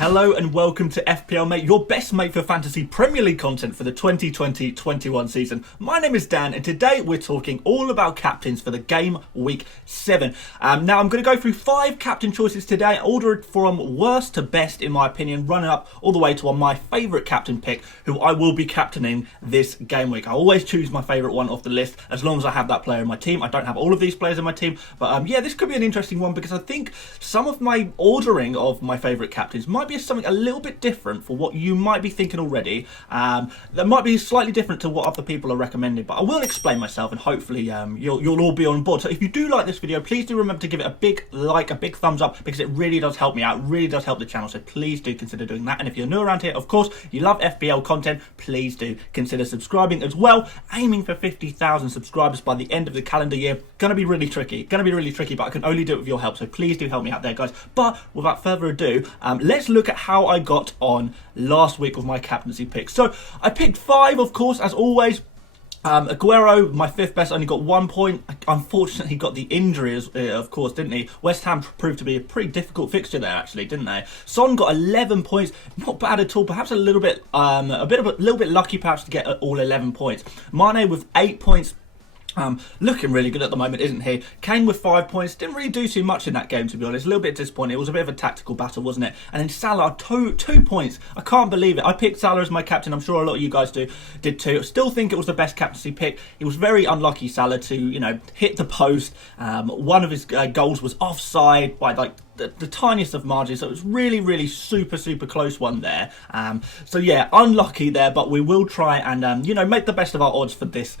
Hello and welcome to FPL Mate, your best mate for fantasy Premier League content for the 2020-21 season. My name is Dan and today we're talking all about captains for the game week 7. Now I'm going to go through 5 captain choices today, ordered from worst to best in my opinion, running up all the way to my favourite captain pick, who I will be captaining this game week. I always choose my favourite one off the list as long as I have that player in my team. I don't have all of these players in my team, but yeah, this could be an interesting one because I think some of my ordering of my favourite captains might be something a little bit different for what you might be thinking already. That might be slightly different to what other people are recommending, but I will explain myself and hopefully you'll all be on board. So if you do like this video, please do remember to give it a big like, a big thumbs up, because it really does help me out, really does help the channel, so please do consider doing that. And if you're new around here, of course, you love FPL content, please do consider subscribing as well. Aiming for 50,000 subscribers by the end of the calendar year. Gonna be really tricky, but I can only do it with your help, so please do help me out there, guys. But without further ado, let's look at how I got on last week with my captaincy picks. So I picked 5, of course, as always. Aguero, my 5th best, only got 1 point. Unfortunately, got the injury, of course, didn't he? West Ham proved to be a pretty difficult fixture there, actually, didn't they? Son got 11 points, not bad at all. Perhaps a little bit lucky, perhaps, to get all 11 points. Mane with 8 points. Looking really good at the moment, isn't he? Kane with 5 points. Didn't really do too much in that game, to be honest. A little bit disappointing. It was a bit of a tactical battle, wasn't it? And then Salah, two points. I can't believe it. I picked Salah as my captain. I'm sure a lot of you guys did too. Still think it was the best captaincy pick. He was very unlucky, Salah, to, hit the post. One of his goals was offside by, like, the tiniest of margins, so it was really super close one there. So yeah, unlucky there, but we will try and make the best of our odds for this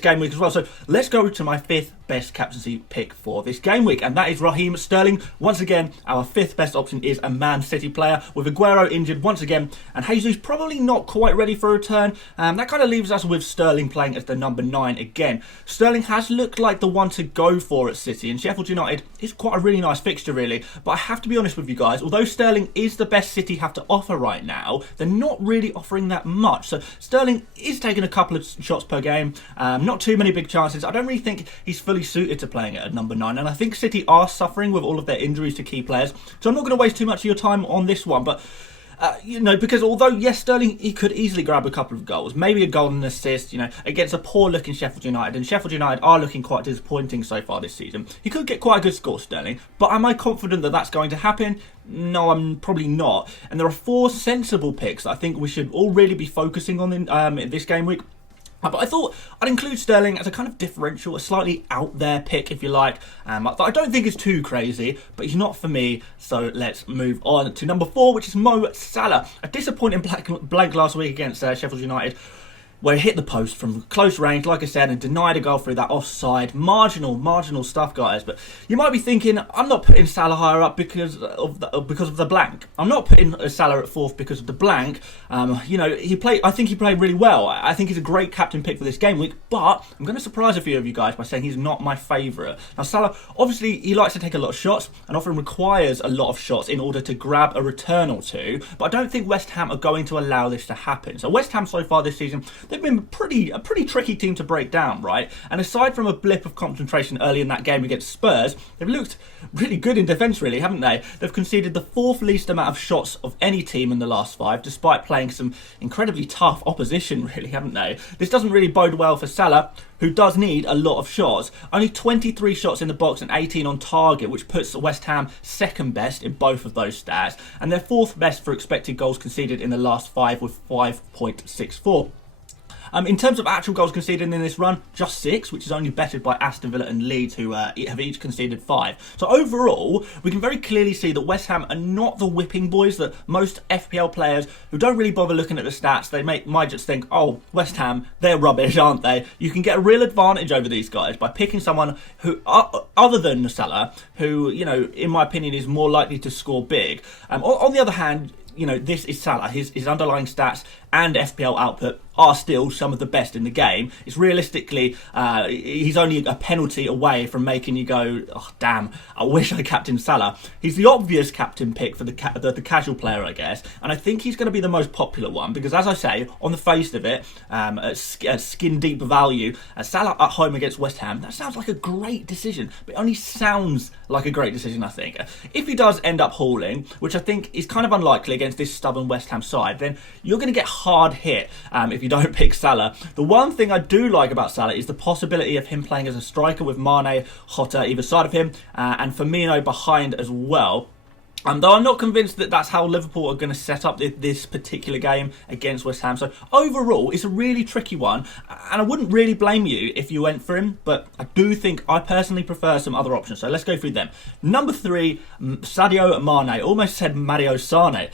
game week as well. So let's go to my 5th best captaincy pick for this game week, and that is Raheem Sterling. Once again, our 5th best option is a Man City player, with Aguero injured once again, and Jesus probably not quite ready for a return. That kind of leaves us with Sterling playing as the number 9 again. Sterling has looked like the one to go for at City, and Sheffield United is quite a really nice fixture, really. But I have to be honest with you guys, although Sterling is the best City have to offer right now, they're not really offering that much. So Sterling is taking a couple of shots per game, not too many big chances. I don't really think he's fully suited to playing at number 9, and I think City are suffering with all of their injuries to key players. So I'm not going to waste too much of your time on this one, but because although, yes, Sterling, he could easily grab a couple of goals, maybe a goal and an assist, against a poor-looking Sheffield United, and Sheffield United are looking quite disappointing so far this season. He could get quite a good score, Sterling, but am I confident that that's going to happen? No, I'm probably not. And there are 4 sensible picks that I think we should all really be focusing on in this game week. But I thought I'd include Sterling as a kind of differential, a slightly out there pick, if you like. I don't think it's too crazy, but he's not for me. So let's move on to number 4, which is Mo Salah. A disappointing blank last week against Sheffield United, where he hit the post from close range, like I said, and denied a goal through that offside. Marginal stuff, guys. But you might be thinking, I'm not putting Salah higher up because of the blank. I'm not putting Salah at 4th because of the blank. I think he played really well. I think he's a great captain pick for this game week, but I'm going to surprise a few of you guys by saying he's not my favourite. Now, Salah, obviously, he likes to take a lot of shots and often requires a lot of shots in order to grab a return or two, but I don't think West Ham are going to allow this to happen. So West Ham so far this season, they've been a pretty tricky team to break down, right? And aside from a blip of concentration early in that game against Spurs, they've looked really good in defence, really, haven't they? They've conceded the 4th least amount of shots of any team in the last 5, despite playing some incredibly tough opposition, really, haven't they? This doesn't really bode well for Salah, who does need a lot of shots. Only 23 shots in the box and 18 on target, which puts West Ham 2nd best in both of those stats, and they're 4th best for expected goals conceded in the last 5 with 5.64. In terms of actual goals conceded in this run, just 6, which is only bettered by Aston Villa and Leeds, who have each conceded 5. So overall, we can very clearly see that West Ham are not the whipping boys that most FPL players who don't really bother looking at the stats, they might just think, oh, West Ham, they're rubbish, aren't they? You can get a real advantage over these guys by picking someone who, other than Salah, who, in my opinion, is more likely to score big. On the other hand, this is Salah. His underlying stats and FPL output are still some of the best in the game. It's realistically, he's only a penalty away from making you go, oh damn, I wish I captained Salah. He's the obvious captain pick for the casual player, I guess, and I think he's going to be the most popular one because, as I say, on the face of it, at skin deep value, Salah at home against West Ham, that sounds like a great decision, but it only sounds like a great decision, I think. If he does end up hauling, which I think is kind of unlikely against this stubborn West Ham side, then you're going to get hard hit if you don't pick Salah. The one thing I do like about Salah is the possibility of him playing as a striker with Mane, Jota either side of him, and Firmino behind as well. Though I'm not convinced that that's how Liverpool are going to set up this particular game against West Ham. So overall, it's a really tricky one. And I wouldn't really blame you if you went for him. But I do think I personally prefer some other options. So let's go through them. Number 3, Sadio Mane. Almost said Mario Sane.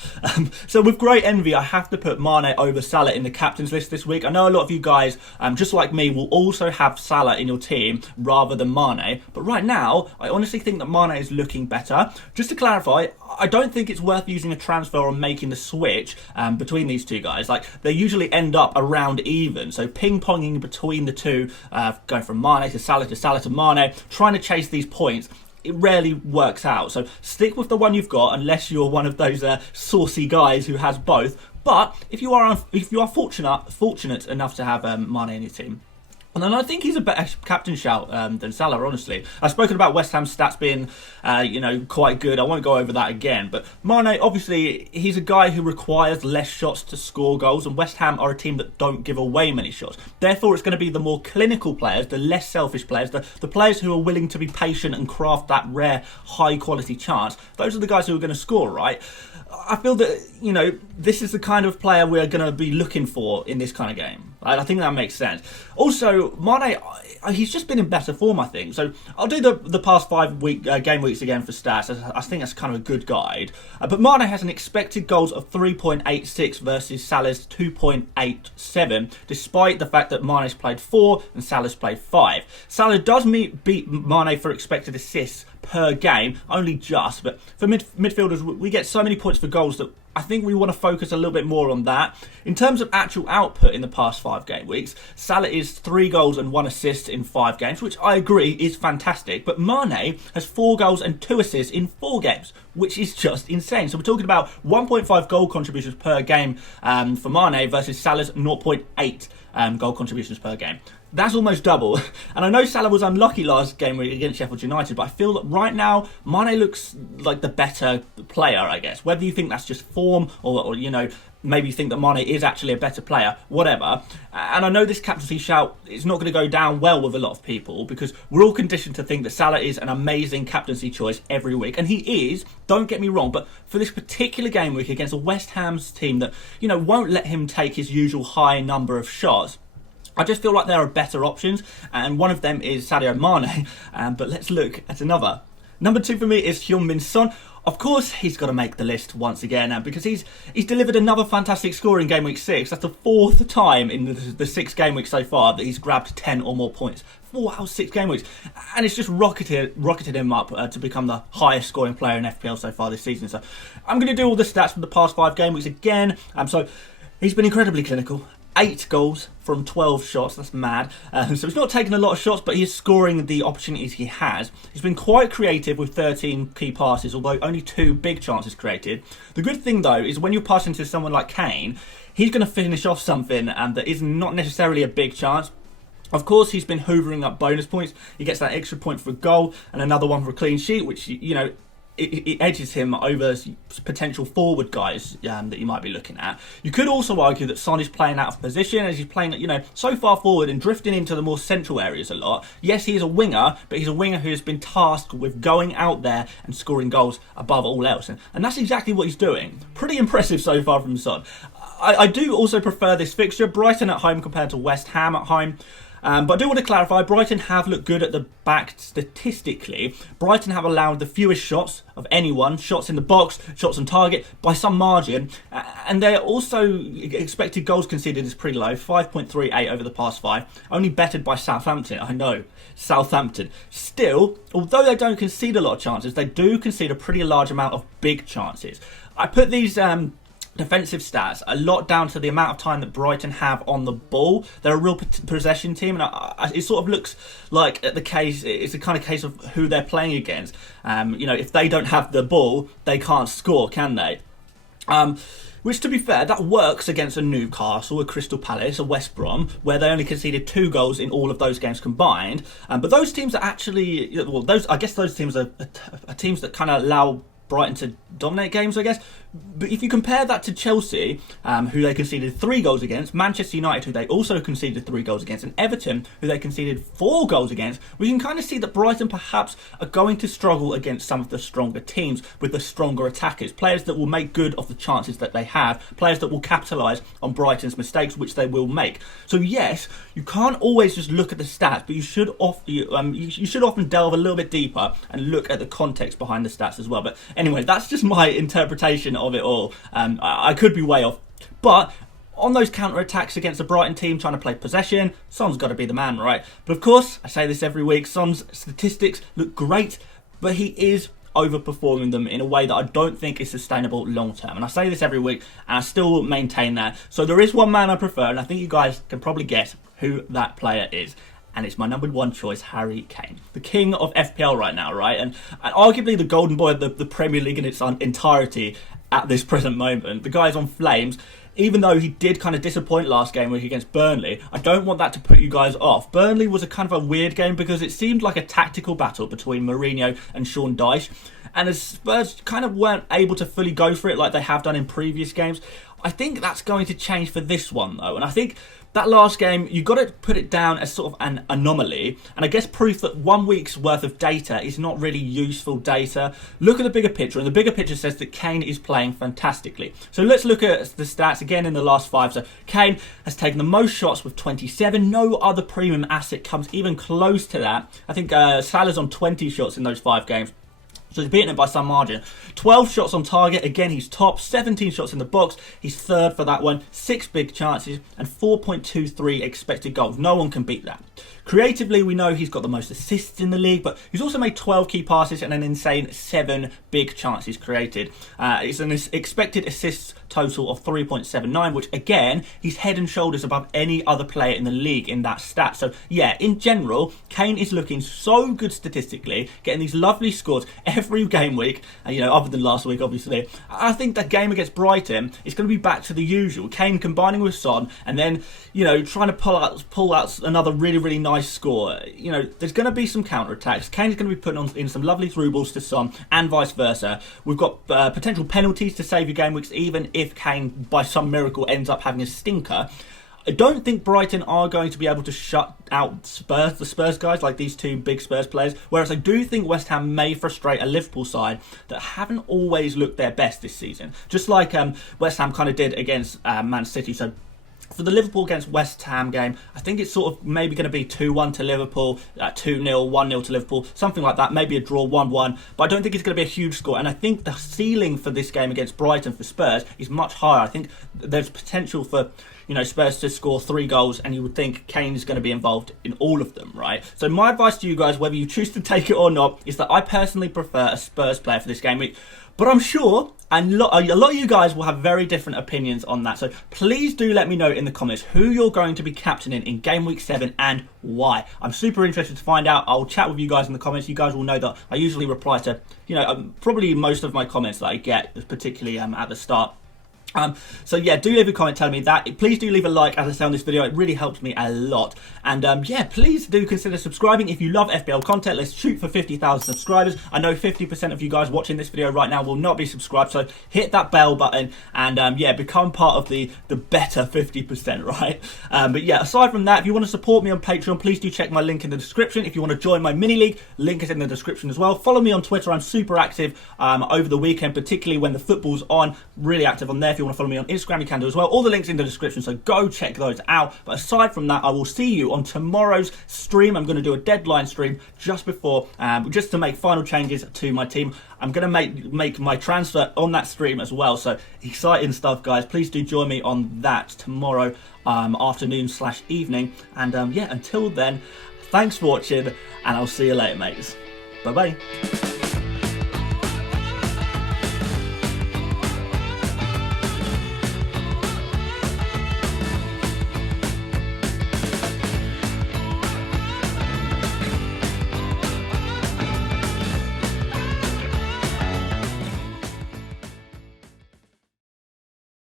So with great envy, I have to put Mane over Salah in the captain's list this week. I know a lot of you guys, just like me, will also have Salah in your team rather than Mane. But right now, I honestly think that Mane is looking better. Just to clarify, I don't think it's worth using a transfer or making the switch between these two guys. Like, they usually end up around even. So ping-ponging between the two, going from Mane to Salah to Mane, trying to chase these points, it rarely works out. So stick with the one you've got unless you're one of those saucy guys who has both. But if you are fortunate enough to have Mane in your team, and then I think he's a better captain shout than Salah, honestly. I've spoken about West Ham's stats being, quite good. I won't go over that again. But Mane, obviously, he's a guy who requires less shots to score goals. And West Ham are a team that don't give away many shots. Therefore, it's going to be the more clinical players, the less selfish players, the players who are willing to be patient and craft that rare, high-quality chance. Those are the guys who are going to score, right? I feel that, this is the kind of player we're going to be looking for in this kind of game. I think that makes sense. Also, Mane, he's just been in better form, I think. So I'll do the past 5 game weeks again for stats. I think that's kind of a good guide. But Mane has an expected goals of 3.86 versus Salah's 2.87, despite the fact that Mane's played 4 and Salah's played 5. Salah does beat Mane for expected assists per game, only just, but for midfielders, we get so many points for goals that I think we want to focus a little bit more on that. In terms of actual output in the past 5 game weeks, Salah is 3 goals and 1 assist in 5 games, which I agree is fantastic, but Mane has 4 goals and 2 assists in 4 games, which is just insane. So we're talking about 1.5 goal contributions per game for Mane versus Salah's 0.8 goal contributions per game. That's almost double. And I know Salah was unlucky last game against Sheffield United, but I feel that right now, Mane looks like the better player, I guess. Whether you think that's just form or maybe you think that Mane is actually a better player, whatever. And I know this captaincy shout is not going to go down well with a lot of people because we're all conditioned to think that Salah is an amazing captaincy choice every week. And he is, don't get me wrong, but for this particular game week against a West Ham's team that, won't let him take his usual high number of shots, I just feel like there are better options, and one of them is Sadio Mane, but let's look at another. Number 2 for me is Heung-min Son. Of course, he's got to make the list once again because he's delivered another fantastic score in game week 6. That's the 4th time in the 6 game weeks so far that he's grabbed 10 or more points. 4 out of 6 game weeks, and it's just rocketed him up to become the highest scoring player in FPL so far this season. So I'm going to do all the stats from the past 5 game weeks again. So he's been incredibly clinical. 8 goals from 12 shots, that's mad. So he's not taking a lot of shots, but he's scoring the opportunities he has. He's been quite creative with 13 key passes, although only 2 big chances created. The good thing, though, is when you're passing to someone like Kane, he's going to finish off something that is not necessarily a big chance. Of course, he's been hoovering up bonus points. He gets that extra point for a goal and another one for a clean sheet, which, it edges him over potential forward guys that you might be looking at. You could also argue that Son is playing out of position as he's playing, so far forward and drifting into the more central areas a lot. Yes, he is a winger, but he's a winger who has been tasked with going out there and scoring goals above all else. And that's exactly what he's doing. Pretty impressive so far from Son. I do also prefer this fixture, Brighton at home compared to West Ham at home. But I do want to clarify, Brighton have looked good at the back statistically. Brighton have allowed the fewest shots of anyone, shots in the box, shots on target, by some margin. And they're also expected goals conceded is pretty low, 5.38 over the past 5. Only bettered by Southampton, I know, Southampton. Still, although they don't concede a lot of chances, they do concede a pretty large amount of big chances. I put these defensive stats, a lot down to the amount of time that Brighton have on the ball. They're a real possession team, and it sort of looks like it's the kind of case of who they're playing against. If they don't have the ball, they can't score, can they? Which, to be fair, that works against a Newcastle, a Crystal Palace, a West Brom, where they only conceded 2 goals in all of those games combined. But those teams are actually, those teams are teams that kind of allow Brighton to dominate games, I guess. But if you compare that to Chelsea, who they conceded 3 goals against, Manchester United, who they also conceded 3 goals against, and Everton, who they conceded 4 goals against, we can kind of see that Brighton perhaps are going to struggle against some of the stronger teams with the stronger attackers, players that will make good of the chances that they have, players that will capitalise on Brighton's mistakes, which they will make. So yes, you can't always just look at the stats, but you should often delve a little bit deeper and look at the context behind the stats as well. But anyway, that's just my interpretation of it all. I could be way off, but on those counter-attacks against the Brighton team trying to play possession, Son's got to be the man, right? But of course, I say this every week, Son's statistics look great, but he is overperforming them in a way that I don't think is sustainable long term. And I say this every week, and I still maintain that. So there is one man I prefer, and I think you guys can probably guess who that player is. And it's my number 1 choice, Harry Kane. The king of FPL right now, right? And arguably the golden boy of the Premier League in its entirety at this present moment. The guy's on flames. Even though he did kind of disappoint last game week against Burnley, I don't want that to put you guys off. Burnley was a kind of a weird game because it seemed like a tactical battle between Mourinho and Sean Dyche. And as Spurs kind of weren't able to fully go for it like they have done in previous games, I think that's going to change for this one though. And I think that last game, you've got to put it down as sort of an anomaly, and I guess proof that 1 week's worth of data is not really useful data. Look at the bigger picture, and the bigger picture says that Kane is playing fantastically. So let's look at the stats again in the last 5. So Kane has taken the most shots with 27. No other premium asset comes even close to that. I think Salah's on 20 shots in those 5 games. So he's beaten it by some margin. 12 shots on target, again he's top. 17 shots in the box, he's 3rd for that one. 6 big chances and 4.23 expected goals. No one can beat that. Creatively, we know he's got the most assists in the league, but he's also made 12 key passes and an insane 7 big chances created. It's an expected assists total of 3.79, which again, he's head and shoulders above any other player in the league in that stat. So yeah, in general, Kane is looking so good statistically, getting these lovely scores every game week, other than last week, obviously. I think that game against Brighton is going to be back to the usual. Kane combining with Son, and then, trying to pull out another really, really nice score. There's going to be some counter-attacks. Kane's going to be putting in some lovely through balls to Son, and vice versa. We've got potential penalties to save your game weeks, even if Kane, by some miracle, ends up having a stinker. I don't think Brighton are going to be able to shut out the Spurs guys, like these 2 big Spurs players, whereas I do think West Ham may frustrate a Liverpool side that haven't always looked their best this season, just like West Ham kind of did against Man City. So for the Liverpool against West Ham game, I think it's sort of maybe going to be 2-1 to Liverpool, 2-0, 1-0 to Liverpool, something like that, maybe a draw 1-1, but I don't think it's going to be a huge score. And I think the ceiling for this game against Brighton for Spurs is much higher. I think there's potential for Spurs to score 3 goals, and you would think Kane is going to be involved in all of them, right? So my advice to you guys, whether you choose to take it or not, is that I personally prefer a Spurs player for this game week. But I'm sure a lot of you guys will have very different opinions on that. So please do let me know in the comments who you're going to be captaining in Game Week 7 and why. I'm super interested to find out. I'll chat with you guys in the comments. You guys will know that I usually reply to, probably most of my comments that I get, particularly at the start. So yeah, do leave a comment telling me that. Please do leave a like as I say on this video. It really helps me a lot. And yeah, please do consider subscribing if you love FPL content. Let's shoot for 50,000 subscribers. I know 50% of you guys watching this video right now will not be subscribed, so hit that bell button and yeah, become part of the better 50%, right? But yeah, aside from that, if you want to support me on Patreon, please do check my link in the description. If you want to join my mini league, link is in the description as well. Follow me on Twitter. I'm super active over the weekend, particularly when the football's on. Really active on there. If you want to follow me on Instagram, you can do as well. All the links in the description, so go check those out. But aside from that, I will see you on tomorrow's stream. I'm going to do a deadline stream just before, just to make final changes to my team. I'm going to make my transfer on that stream as well. So exciting stuff, guys. Please do join me on that tomorrow afternoon/evening. And yeah, until then, thanks for watching, and I'll see you later, mates. Bye-bye.